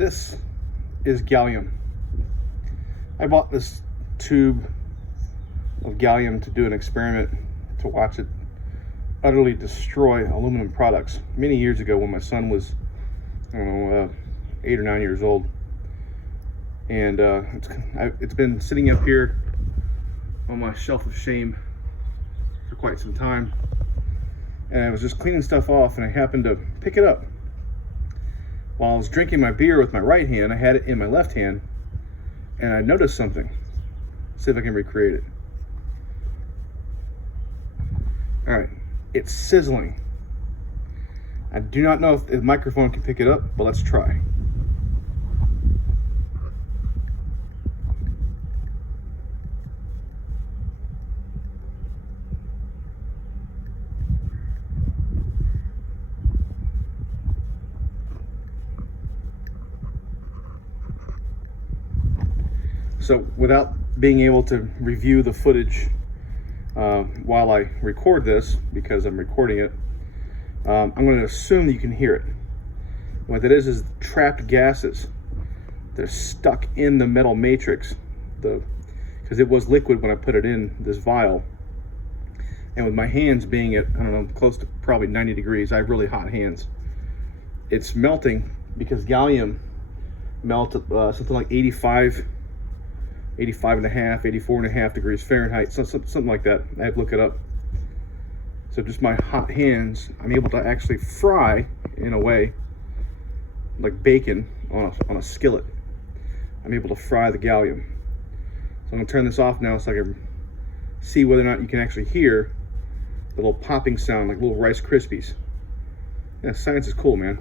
This is gallium. I bought this tube of gallium to do an experiment to watch it utterly destroy aluminum products many years ago when my son was, I don't know, 8 or 9 years old. And it's been sitting up here on my shelf of shame for quite some time. And I was just cleaning stuff off and I happened to pick it up. While I was drinking my beer with my right hand, I had it in my left hand, and I noticed something. See if I can recreate it. All right, it's sizzling. I do not know if the microphone can pick it up, but let's try. So without being able to review the footage while I record this, because I'm recording it, I'm going to assume that you can hear it. What that is trapped gases. They're stuck in the metal matrix, because it was liquid when I put it in this vial. And with my hands being at, I don't know, close to probably 90 degrees, I have really hot hands. It's melting because gallium melts something like 85 and a half, 84 and a half degrees Fahrenheit, something like that. I have to look it up. So just my hot hands, I'm able to actually fry, in a way, like bacon on a skillet. I'm able to fry the gallium. So I'm gonna turn this off now so I can see whether or not you can actually hear the little popping sound, like little Rice Krispies. Yeah, science is cool, man.